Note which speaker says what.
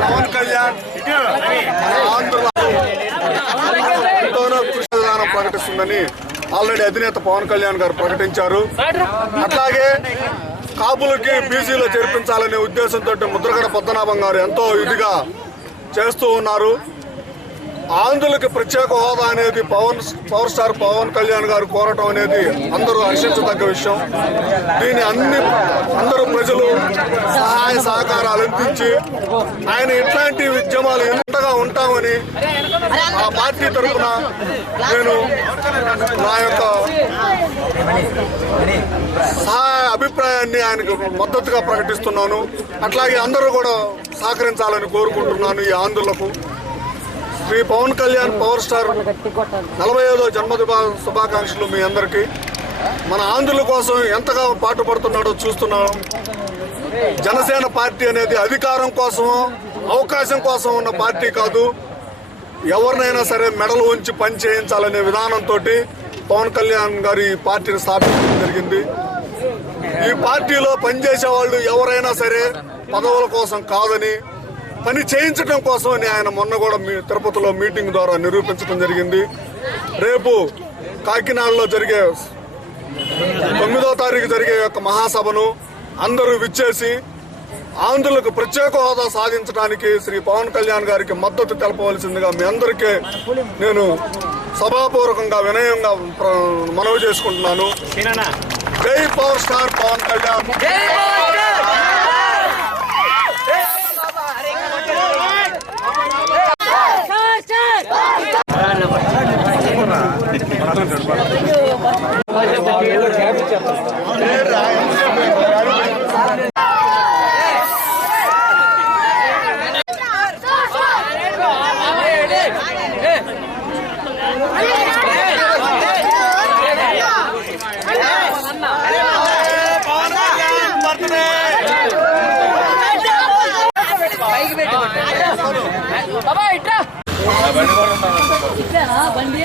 Speaker 1: పవన్ కళ్యాణ్ ఎంతోనో కృషి విధానం ప్రకటిస్తుందని ఆల్రెడీ అధినేత పవన్ కళ్యాణ్ గారు ప్రకటించారు అట్లాగే కాపులకి బీసీలో చేర్పించాలనే ఉద్దేశంతో ముద్రగడ పద్మనాభం గారు ఎంతో ఇదిగా చేస్తూ ఉన్నారు ఆంధ్రులకి ప్రత్యేక హోదా అనేది పవన్ పవర్ స్టార్ పవన్ కళ్యాణ్ గారు కోరటం అనేది అందరూ హర్షించదగ్గ విషయం. దీని అన్ని అందరూ ప్రజలు సహాయ సహకారాలు అందించి ఆయన ఇట్లాంటి ఉద్యమాలు ఎంతగా ఉంటామని ఆ పార్టీ తరఫున నేను నా యొక్క సహాయ అభిప్రాయాన్ని ఆయనకు మద్దతుగా ప్రకటిస్తున్నాను. అట్లాగే అందరూ కూడా సహకరించాలని కోరుకుంటున్నాను ఈ ఆందోళనకు. శ్రీ పవన్ కళ్యాణ్ పవర్ స్టార్ నలభై ఐదో జన్మదిన శుభాకాంక్షలు మీ అందరికీ. మన ఆంధ్రుల కోసం ఎంతగా పాటుపడుతున్నాడో చూస్తున్నాం. జనసేన పార్టీ అనేది అధికారం కోసమో అవకాశం కోసం ఉన్న పార్టీ కాదు. ఎవరినైనా సరే మెడలు ఉంచి పని చేయించాలనే విధానంతో పవన్ కళ్యాణ్ గారు ఈ పార్టీని స్థాపించడం జరిగింది. ఈ పార్టీలో పనిచేసే వాళ్ళు ఎవరైనా సరే పదవుల కోసం కాదని పని చేయించడం కోసమని ఆయన మొన్న కూడా మీ తిరుపతిలో మీటింగ్ ద్వారా నిరూపించడం జరిగింది. రేపు కాకినాడలో జరిగే తొమ్మిదో తారీఖు జరిగే యొక్క మహాసభను అందరూ విచ్చేసి ఆంధ్రులకు ప్రత్యేక హోదా సాధించడానికి శ్రీ పవన్ కళ్యాణ్ గారికి మద్దతు తెలపవలసిందిగా మీ అందరికీ నేను సభాపూర్వకంగా వినయంగా మనవి చేసుకుంటున్నాను. జై పవర్ స్టార్ పవన్ కళ్యాణ్.
Speaker 2: బాబా ఇట్రా ఇట్లా బండి